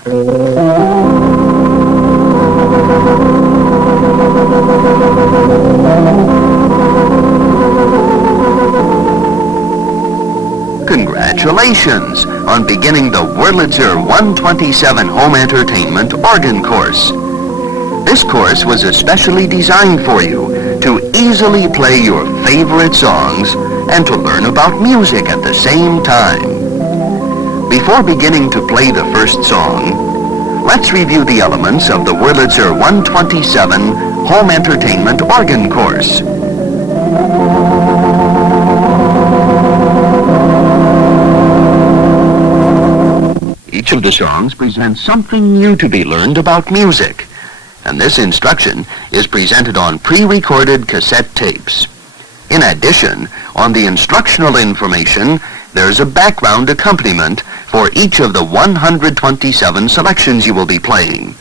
Congratulations on beginning the Wurlitzer 127 Home Entertainment Organ Course. This course was especially designed for you to easily play your favorite songs and to learn about music at the same time. Before beginning to play the first song, let's review the elements of the Wurlitzer 127 Home Entertainment Organ Course. Each of the songs presents something new to be learned about music, and this instruction is presented on pre-recorded cassette tapes. In addition, on the instructional information, there's a background accompaniment for each of the 127 selections you will be playing.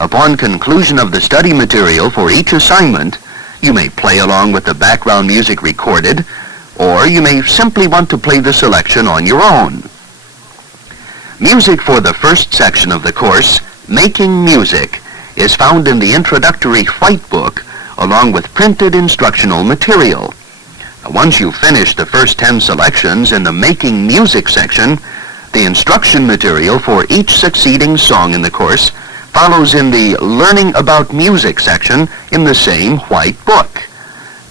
Upon conclusion of the study material for each assignment, you may play along with the background music recorded, or you may simply want to play the selection on your own. Music for the first section of the course, Making Music, is found in the introductory white book along with printed instructional material. Once you finish the first 10 selections in the Making Music section, the instruction material for each succeeding song in the course follows in the Learning About Music section in the same white book.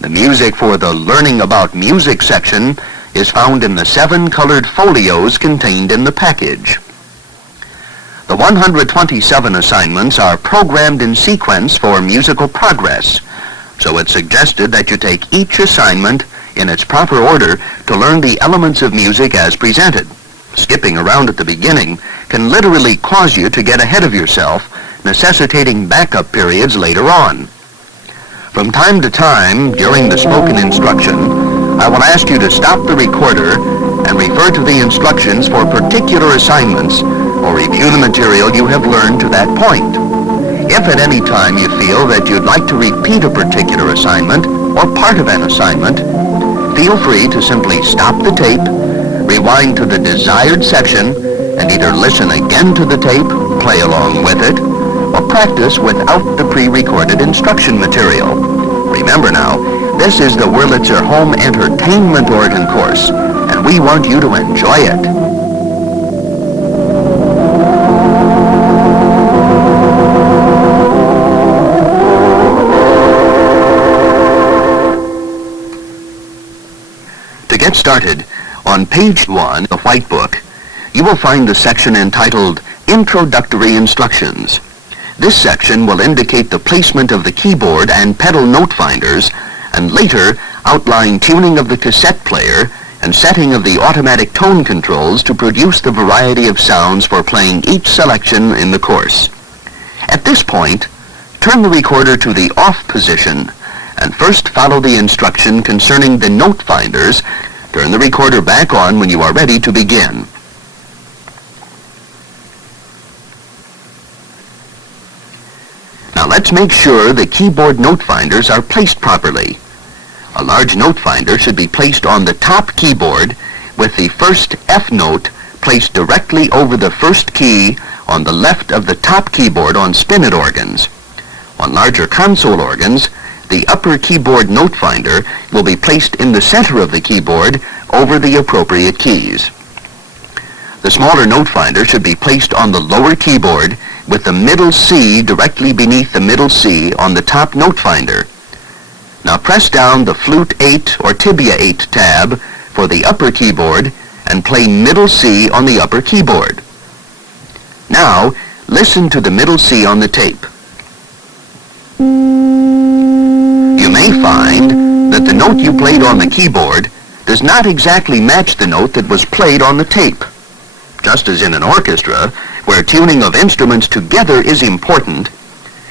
The music for the Learning About Music section is found in the 7 colored folios contained in the package. The 127 assignments are programmed in sequence for musical progress, so it's suggested that you take each assignment in its proper order to learn the elements of music as presented. Skipping around at the beginning can literally cause you to get ahead of yourself, necessitating backup periods later on. From time to time, during the spoken instruction, I will ask you to stop the recorder and refer to the instructions for particular assignments or review the material you have learned to that point. If at any time you feel that you'd like to repeat a particular assignment or part of an assignment, feel free to simply stop the tape, rewind to the desired section, and either listen again to the tape, play along with it, or practice without the pre-recorded instruction material. Remember now, this is the Wurlitzer Home Entertainment Organ Course, and we want you to enjoy it. To get started, on page 1 of the white book, you will find the section entitled Introductory Instructions. This section will indicate the placement of the keyboard and pedal note finders, and later outline tuning of the cassette player and setting of the automatic tone controls to produce the variety of sounds for playing each selection in the course. At this point, turn the recorder to the off position and first follow the instruction concerning the note finders. Turn the recorder back on when you are ready to begin. Now let's make sure the keyboard note finders are placed properly. A large note finder should be placed on the top keyboard with the first F note placed directly over the first key on the left of the top keyboard on spinet organs. On larger console organs, the upper keyboard note finder will be placed in the center of the keyboard over the appropriate keys. The smaller note finder should be placed on the lower keyboard with the middle C directly beneath the middle C on the top note finder. Now press down the flute 8 or tibia 8 tab for the upper keyboard and play middle C on the upper keyboard. Now listen to the middle C on the tape. You may find that the note you played on the keyboard does not exactly match the note that was played on the tape. Just as in an orchestra, where tuning of instruments together is important,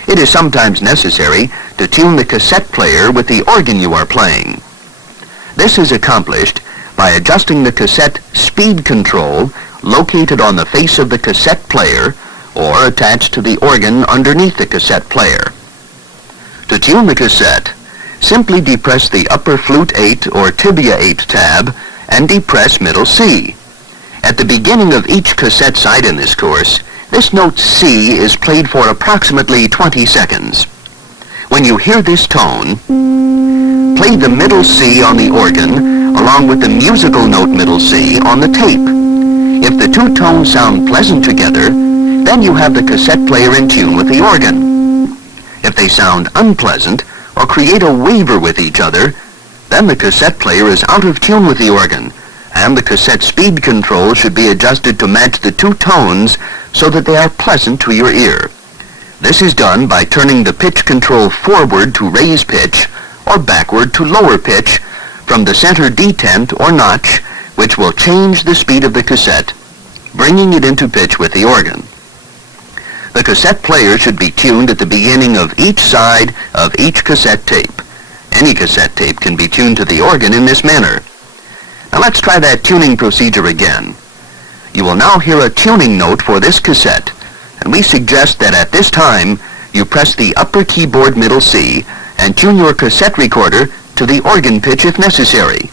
it is sometimes necessary to tune the cassette player with the organ you are playing. This is accomplished by adjusting the cassette speed control located on the face of the cassette player or attached to the organ underneath the cassette player. To tune the cassette, simply depress the upper flute 8 or tibia 8 tab and depress middle C. At the beginning of each cassette side in this course, This note C is played for approximately 20 seconds. When you hear this tone, play the middle C on the organ along with the musical note middle C on the tape. If the two tones sound pleasant together, then you have the cassette player in tune with the organ. If they sound unpleasant or create a waver with each other, then the cassette player is out of tune with the organ, and the cassette speed control should be adjusted to match the two tones so that they are pleasant to your ear. This is done by turning the pitch control forward to raise pitch or backward to lower pitch from the center detent or notch, which will change the speed of the cassette, bringing it into pitch with the organ. The cassette player should be tuned at the beginning of each side of each cassette tape. Any cassette tape can be tuned to the organ in this manner. Now let's try that tuning procedure again. You will now hear a tuning note for this cassette, and we suggest that at this time you press the upper keyboard middle C and tune your cassette recorder to the organ pitch if necessary.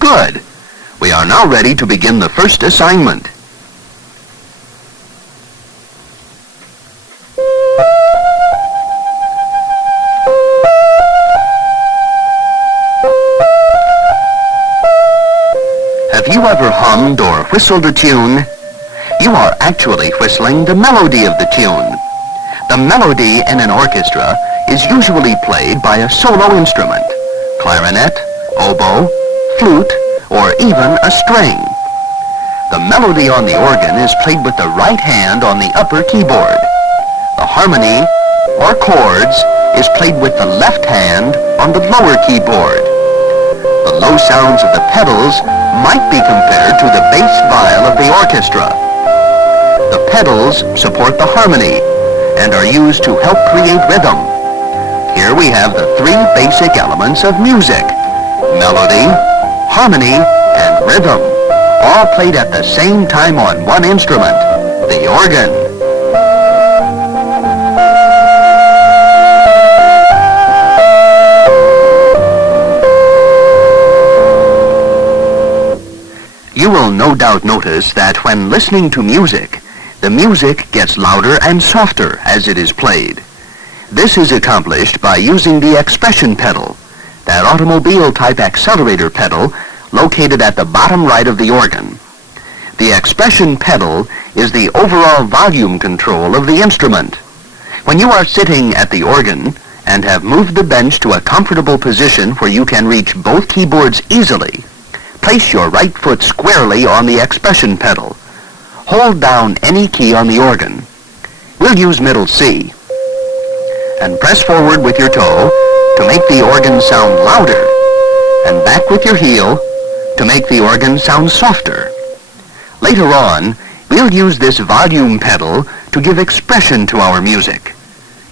Good. We are now ready to begin the first assignment. Have you ever hummed or whistled a tune? You are actually whistling the melody of the tune. The melody in an orchestra is usually played by a solo instrument, clarinet, oboe, flute, or even a string. The melody on the organ is played with the right hand on the upper keyboard. The harmony, or chords, is played with the left hand on the lower keyboard. The low sounds of the pedals might be compared to the bass viol of the orchestra. The pedals support the harmony and are used to help create rhythm. Here we have the three basic elements of music: melody, harmony, and rhythm, all played at the same time on one instrument, the organ. You will no doubt notice that when listening to music, the music gets louder and softer as it is played. This is accomplished by using the expression pedal, that automobile-type accelerator pedal located at the bottom right of the organ. The expression pedal is the overall volume control of the instrument. When you are sitting at the organ and have moved the bench to a comfortable position where you can reach both keyboards easily, place your right foot squarely on the expression pedal. Hold down any key on the organ. We'll use middle C. And press forward with your toe to make the organ sound louder, and back with your heel to make the organ sound softer. Later on, we'll use this volume pedal to give expression to our music.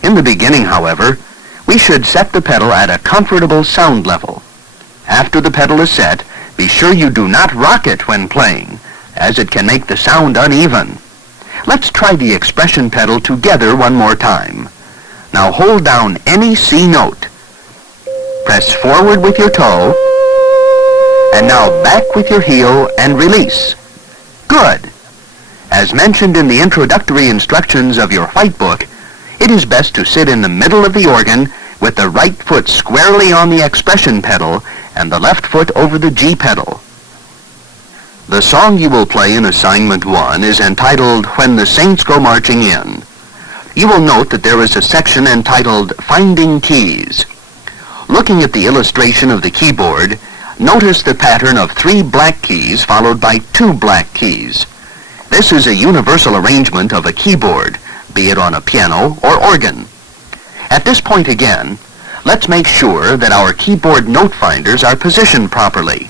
In the beginning, however, we should set the pedal at a comfortable sound level. After the pedal is set, be sure you do not rock it when playing, as it can make the sound uneven. Let's try the expression pedal together one more time. Now hold down any C note. Press forward with your toe, and now back with your heel and release. Good. As mentioned in the introductory instructions of your white book, it is best to sit in the middle of the organ with the right foot squarely on the expression pedal and the left foot over the G pedal. The song you will play in assignment 1 is entitled "When the Saints Go Marching In." You will note that there is a section entitled "Finding Keys." Looking at the illustration of the keyboard, notice the pattern of 3 black keys followed by 2 black keys. This is a universal arrangement of a keyboard, be it on a piano or organ. At this point again, let's make sure that our keyboard note finders are positioned properly.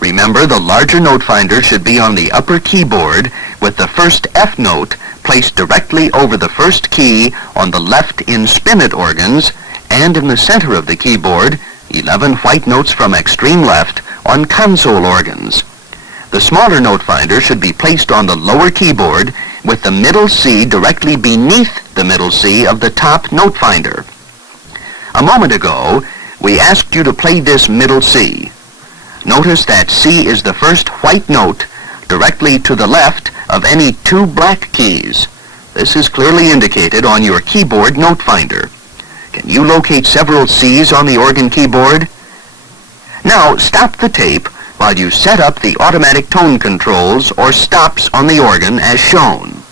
Remember, the larger note finder should be on the upper keyboard with the first F note placed directly over the first key on the left in spinet organs, and in the center of the keyboard, 11 white notes from extreme left on console organs. The smaller note finder should be placed on the lower keyboard with the middle C directly beneath the middle C of the top note finder. A moment ago, we asked you to play this middle C. Notice that C is the first white note directly to the left of any two black keys. This is clearly indicated on your keyboard note finder. Can you locate several C's on the organ keyboard? Now stop the tape while you set up the automatic tone controls or stops on the organ as shown.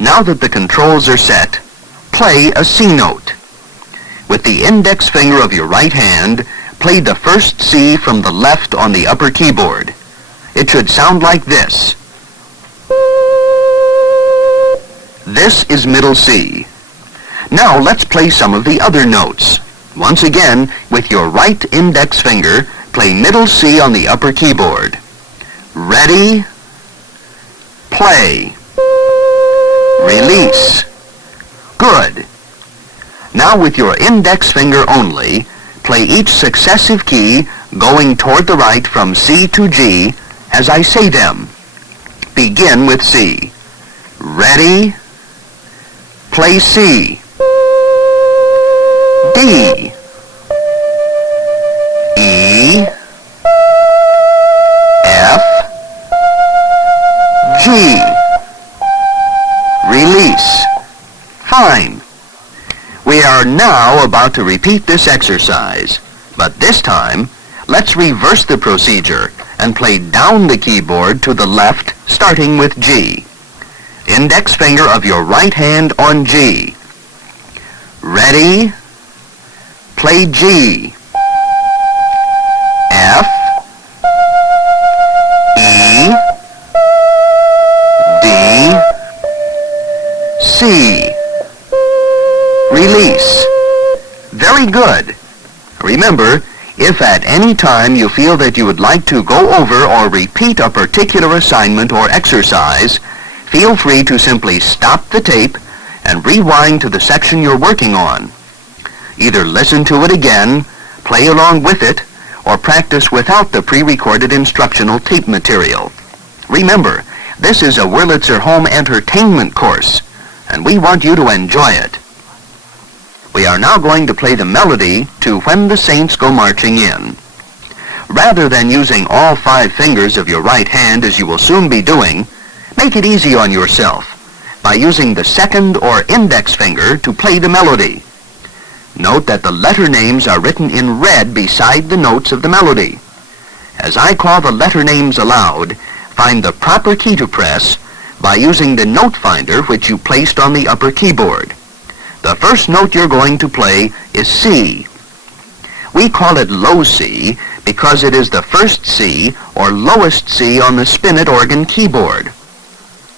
Now that the controls are set, play a C note. With the index finger of your right hand, play the first C from the left on the upper keyboard. It should sound like this. This is middle C. Now let's play some of the other notes. Once again, with your right index finger, play middle C on the upper keyboard. Ready? Play. Release. Good. Now with your index finger only, play each successive key going toward the right from C to G as I say them. Begin with C. Ready? Play C. D. E. F. G. Release. Fine. We are now about to repeat this exercise, but this time, let's reverse the procedure and play down the keyboard to the left, starting with G. Index finger of your right hand on G. Ready? Play G. F. E. D. C. Release. Very good. Remember, if at any time you feel that you would like to go over or repeat a particular assignment or exercise, feel free to simply stop the tape and rewind to the section you're working on. Either listen to it again, play along with it, or practice without the pre-recorded instructional tape material. Remember, this is a Wurlitzer home entertainment course, and we want you to enjoy it. We are now going to play the melody to When the Saints Go Marching In. Rather than using all 5 fingers of your right hand as you will soon be doing, make it easy on yourself by using the second or index finger to play the melody. Note that the letter names are written in red beside the notes of the melody. As I call the letter names aloud, find the proper key to press by using the note finder which you placed on the upper keyboard. The first note you're going to play is C. We call it low C because it is the first C or lowest C on the spinet organ keyboard.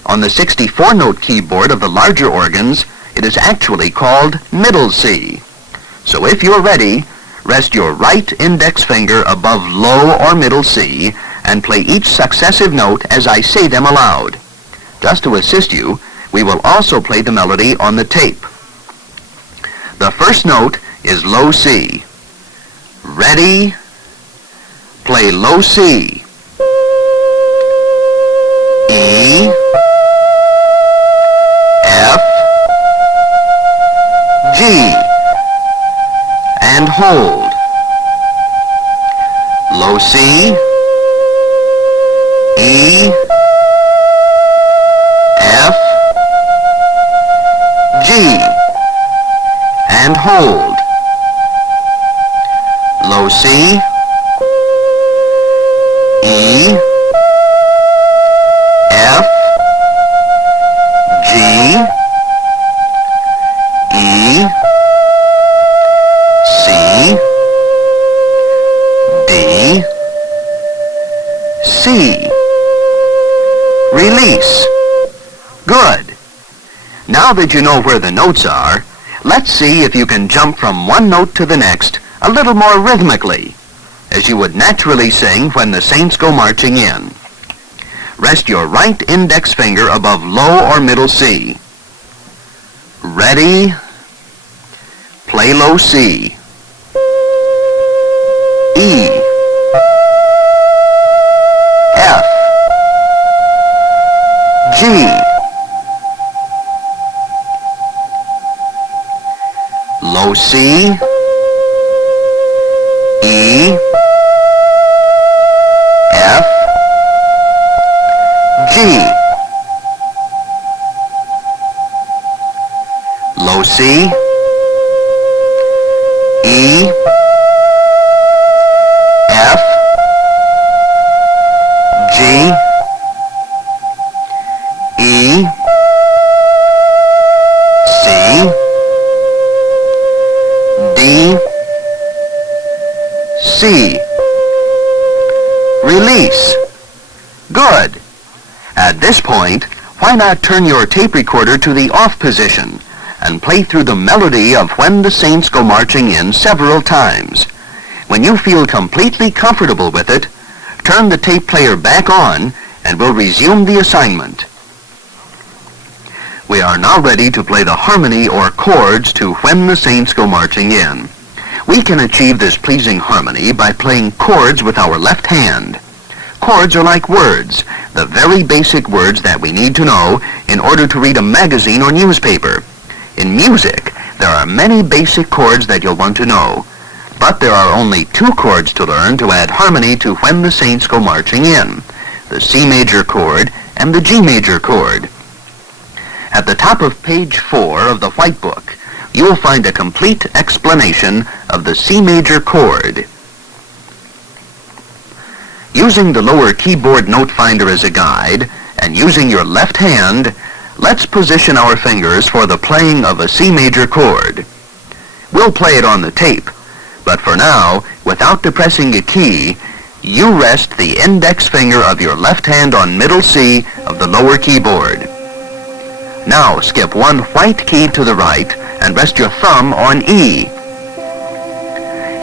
On the 64-note keyboard of the larger organs, it is actually called middle C. So if you're ready, rest your right index finger above low or middle C and play each successive note as I say them aloud. Just to assist you, we will also play the melody on the tape. The first note is low C. Ready? Play low C. E. F. G. And hold. Low C. E. F. G. And hold. Low C. E. F. G. E. C. D. C. Release. Good. Now that you know where the notes are, let's see if you can jump from one note to the next a little more rhythmically, as you would naturally sing When the Saints Go Marching In. Rest your right index finger above low or middle C. Ready? Play low C. low C, E, F, G, low C, E, F, G, E, C, D, C. Release. Good. At this point, why not turn your tape recorder to the off position and play through the melody of When the Saints Go Marching In several times. When you feel completely comfortable with it, turn the tape player back on and we'll resume the assignment. We are now ready to play the harmony or chords to When the Saints Go Marching In. We can achieve this pleasing harmony by playing chords with our left hand. Chords are like words, the very basic words that we need to know in order to read a magazine or newspaper. In music, there are many basic chords that you'll want to know, but there are only two chords to learn to add harmony to When the Saints Go Marching In, the C major chord and the G major chord. At the top of page 4 of the white book, you will find a complete explanation of the C major chord. Using the lower keyboard note finder as a guide, and using your left hand, let's position our fingers for the playing of a C major chord. We'll play it on the tape, but for now, without depressing a key, you rest the index finger of your left hand on middle C of the lower keyboard. Now skip one white key to the right and rest your thumb on E.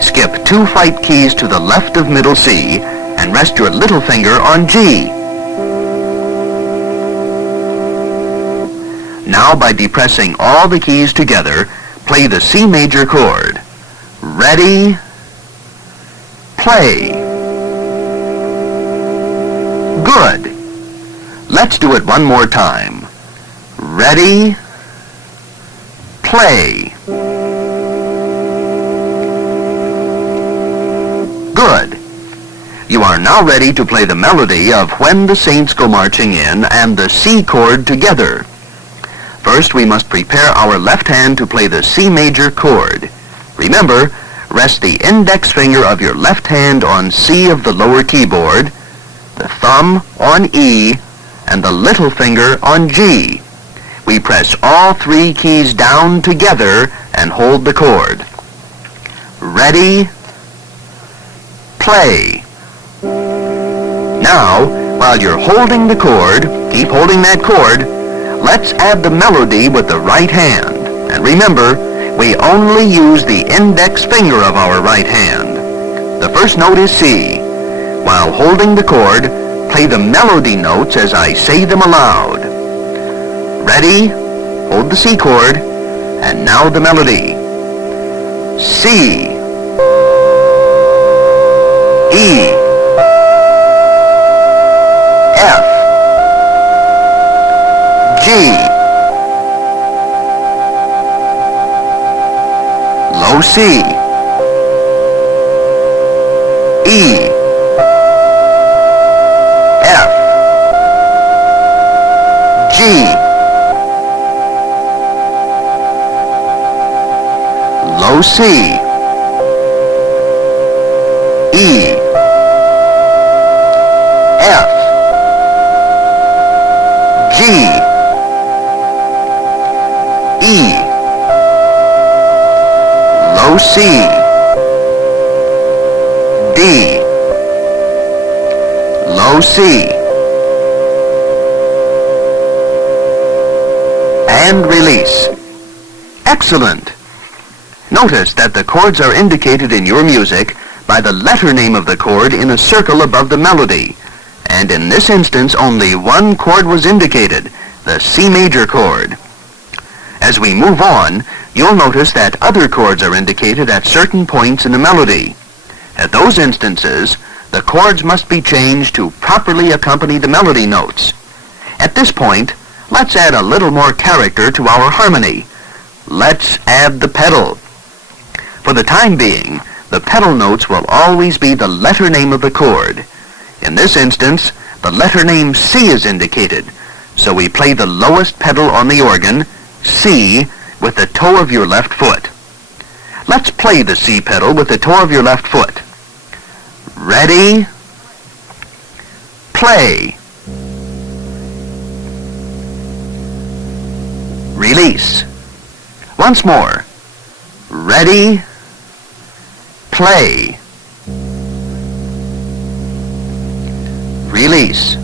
Skip two white keys to the left of middle C and rest your little finger on G. Now, by depressing all the keys together, play the C major chord. Ready, play. Good. Let's do it one more time. Ready, play. Good. You are now ready to play the melody of When the Saints Go Marching In and the C chord together. First, we must prepare our left hand to play the C major chord. Remember, rest the index finger of your left hand on C of the lower keyboard, the thumb on E, and the little finger on G. We press all three keys down together and hold the chord. Ready, play. Now, while you're holding the chord, keep holding that chord, let's add the melody with the right hand. And remember, we only use the index finger of our right hand. The first note is C. While holding the chord, play the melody notes as I say them aloud. Ready? Hold the C chord, and now the melody. C, E, F, G, low C, E, F, G, low C, E, F, G, E, low C, D, low C, and release. Excellent! Notice that the chords are indicated in your music by the letter name of the chord in a circle above the melody. And in this instance, only one chord was indicated, the C major chord. As we move on, you'll notice that other chords are indicated at certain points in the melody. At those instances, the chords must be changed to properly accompany the melody notes. At this point, let's add a little more character to our harmony. Let's add the pedal. the time being, the pedal notes will always be the letter name of the chord. In this instance, the letter name C is indicated, so we play the lowest pedal on the organ, C, with the toe of your left foot. Let's play the C pedal with the toe of your left foot. Ready? Play. Release. Once more. Ready? Play. Release.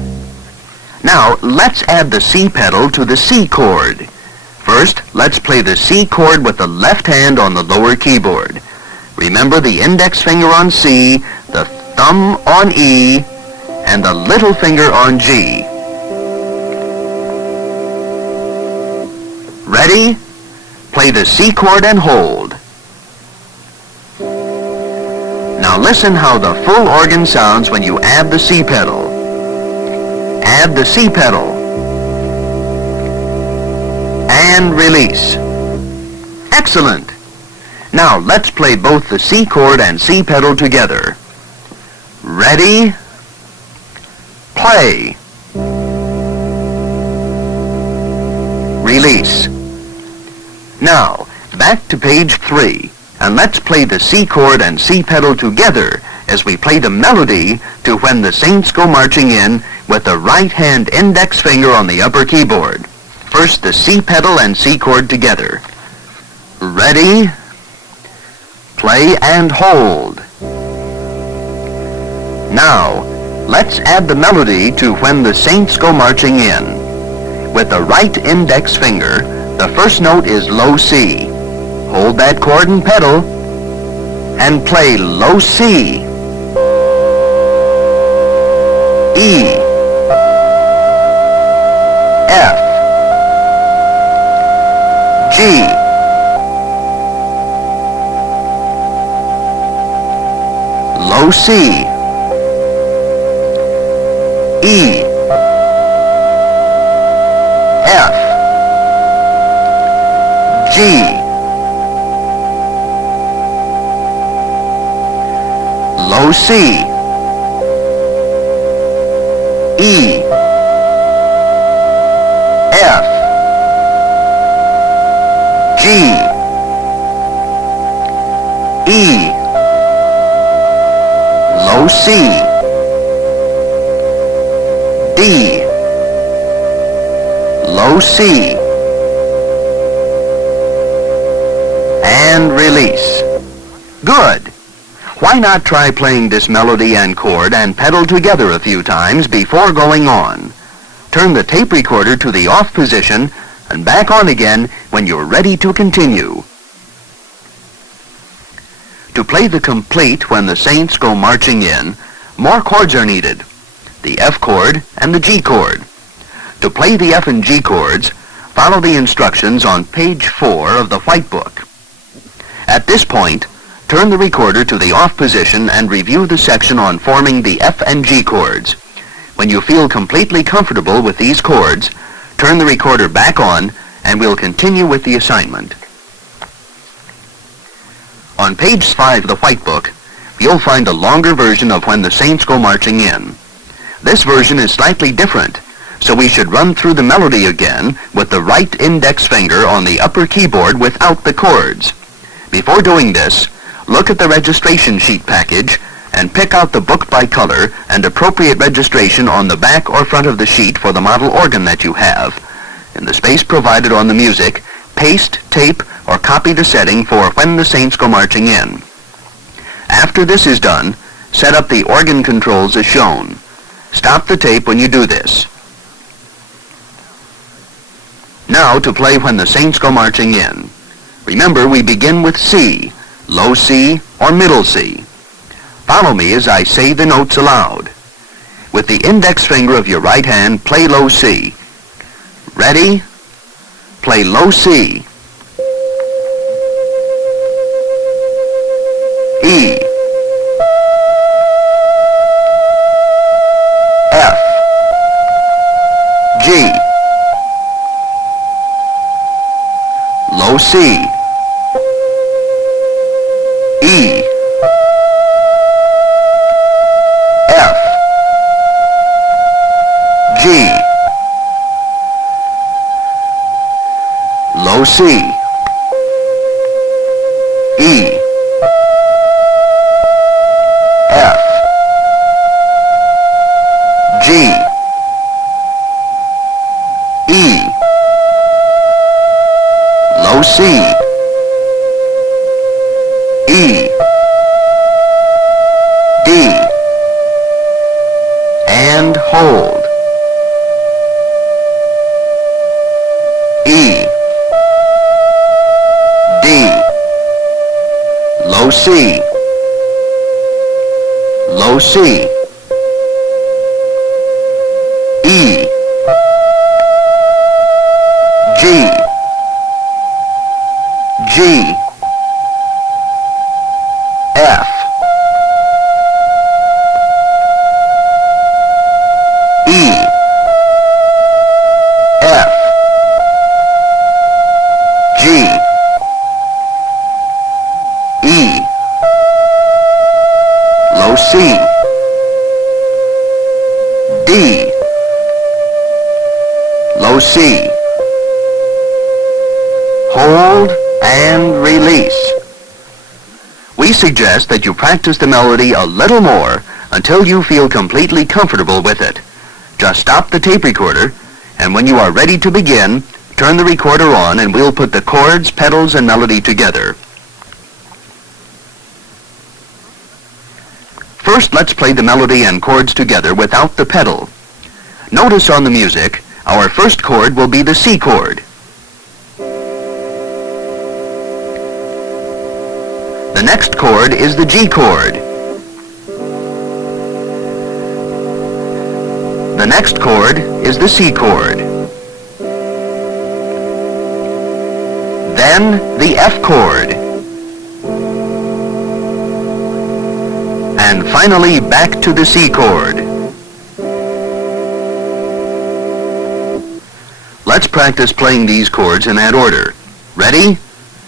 Now, let's add the C pedal to the C chord. First, let's play the C chord with the left hand on the lower keyboard. Remember the index finger on C, the thumb on E, and the little finger on G. Ready? Play the C chord and hold. Now listen how the full organ sounds when you add the C pedal. Add the C pedal. And release. Excellent! Now let's play both the C chord and C pedal together. Ready? Play. Release. Now, back to page 3, and let's play the C chord and C pedal together as we play the melody to When the Saints Go Marching In with the right-hand index finger on the upper keyboard. First, the C pedal and C chord together. Ready? Play and hold. Now, let's add the melody to When the Saints Go Marching In. With the right index finger, the first note is low C. Hold that chord and pedal, and play low C, E, F, G, low C, E, F, G, low C, E, F, G, E, low C, D, low C, and release. Good. Why not try playing this melody and chord and pedal together a few times before going on? Turn the tape recorder to the off position and back on again when you're ready to continue. To play the complete When the Saints Go Marching In, more chords are needed, the F chord and the G chord. To play the F and G chords, follow the instructions on page 4 of the white book. At this point, turn the recorder to the off position and review the section on forming the F and G chords. When you feel completely comfortable with these chords, turn the recorder back on and we'll continue with the assignment. On page 5 of the white book, you'll find a longer version of When the Saints Go Marching In. This version is slightly different, so we should run through the melody again with the right index finger on the upper keyboard without the chords. Before doing this, look at the registration sheet package and pick out the book by color and appropriate registration on the back or front of the sheet for the model organ that you have. In the space provided on the music, paste, tape, or copy the setting for When the Saints Go Marching In. After this is done, set up the organ controls as shown. Stop the tape when you do this. Now to play When the Saints Go Marching In. Remember, we begin with C, low C or middle C. Follow me as I say the notes aloud. With the index finger of your right hand, play low C. Ready? Play low C, E, F, G, low C, low C, E, F, G, E, low C, E, D, and hold. E, D, low C, low C, E, G, G, F, E, F, G, E, low C, D, low C, hold and release. We suggest that you practice the melody a little more until you feel completely comfortable with it. Just stop the tape recorder, and when you are ready to begin, turn the recorder on and we'll put the chords, pedals, and melody together. First, let's play the melody and chords together without the pedal. Notice on the music, our first chord will be the C chord. The next chord is the G chord. The next chord is the C chord. Then the F chord. And finally back to the C chord. Let's practice playing these chords in that order. Ready?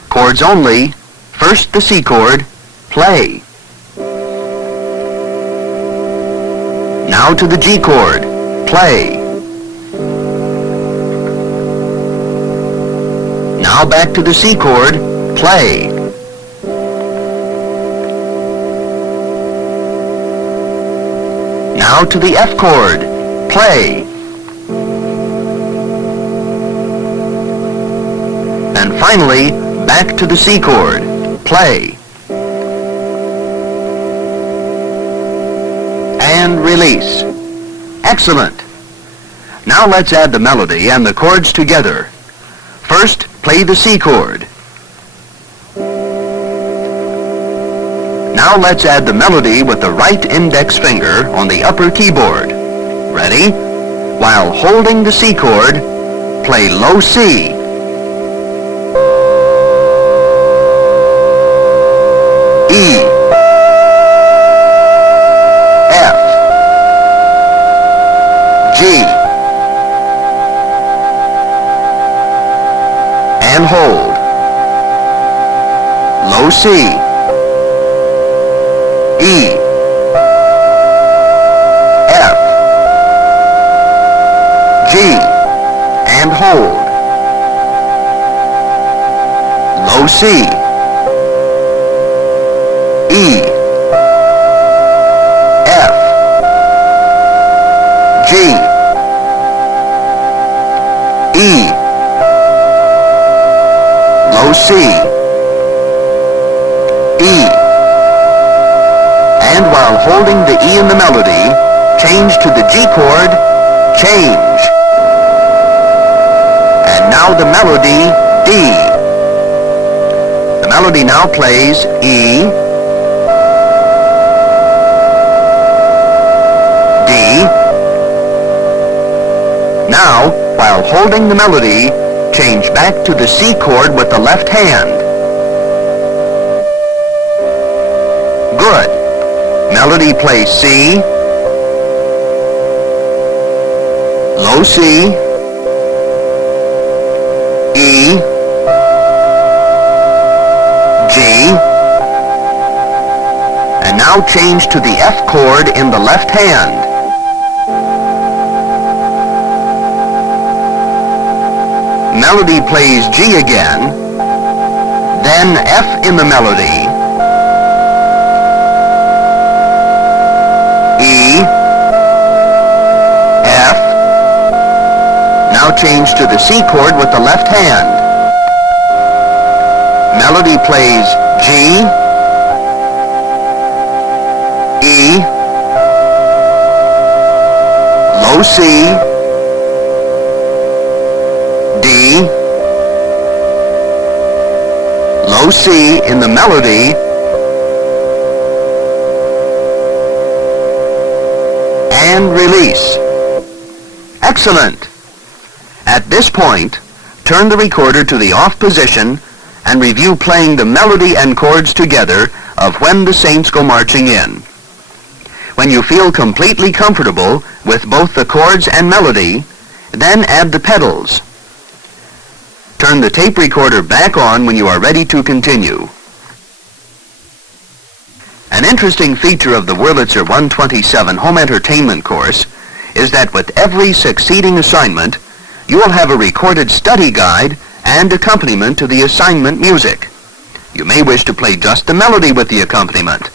Chords only. First the C chord. Play. Now to the G chord. Play. Now back to the C chord. Play. Now to the F chord. Play. And finally, back to the C chord. Play. And release. Excellent. Now let's add the melody and the chords together. First, play the C chord. Now let's add the melody with the right index finger on the upper keyboard. Ready? While holding the C chord, play low C. E, F, G, and hold. Low C, E, F, G, and hold. Low C, E, F, G, E, low C, E, and while holding the E in the melody, change to the G chord, change. And now the melody, D. The melody now plays E, D. Now, while holding the melody, change back to the C chord with the left hand. Good. Melody plays C, low C, E, G, and now change to the F chord in the left hand. melody plays G again, then F in the melody, E, F. Now change to the C chord with the left hand. Melody plays G, E, low C, D, low C in the melody, and release. Excellent! At this point, turn the recorder to the off position and review playing the melody and chords together of When the Saints Go Marching In. When you feel completely comfortable with both the chords and melody, then add the pedals. Turn the tape recorder back on when you are ready to continue. An interesting feature of the Wurlitzer 127 home entertainment course is that with every succeeding assignment, you will have a recorded study guide and accompaniment to the assignment music. You may wish to play just the melody with the accompaniment,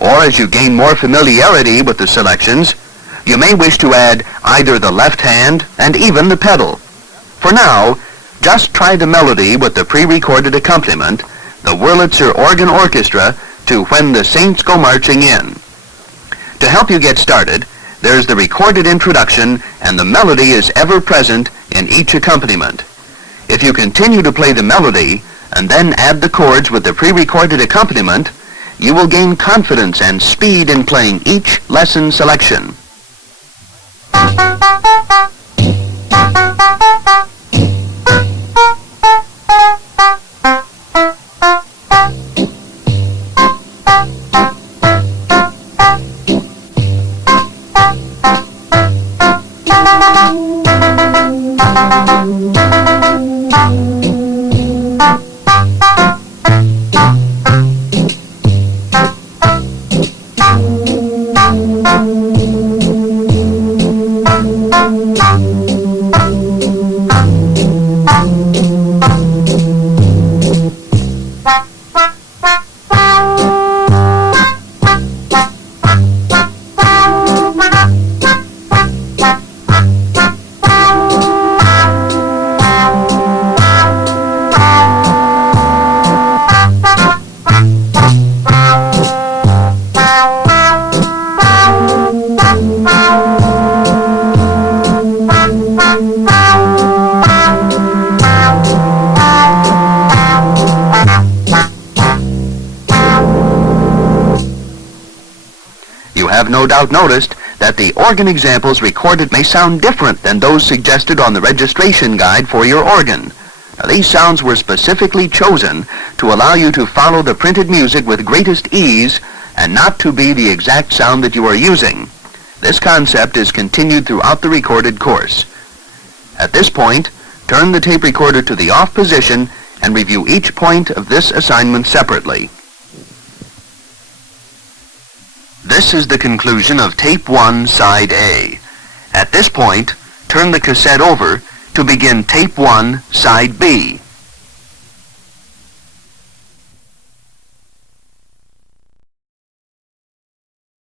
or as you gain more familiarity with the selections, you may wish to add either the left hand and even the pedal. For now, just try the melody with the pre-recorded accompaniment, the Wurlitzer Organ Orchestra, to When the Saints Go Marching In. To help you get started, there's the recorded introduction and the melody is ever present in each accompaniment. If you continue to play the melody and then add the chords with the pre-recorded accompaniment, you will gain confidence and speed in playing each lesson selection. You have no doubt noticed that the organ examples recorded may sound different than those suggested on the registration guide for your organ. Now, these sounds were specifically chosen to allow you to follow the printed music with greatest ease and not to be the exact sound that you are using. This concept is continued throughout the recorded course. At this point, turn the tape recorder to the off position and review each point of this assignment separately. This is the conclusion of Tape 1, Side A. At this point, turn the cassette over to begin Tape 1, Side B.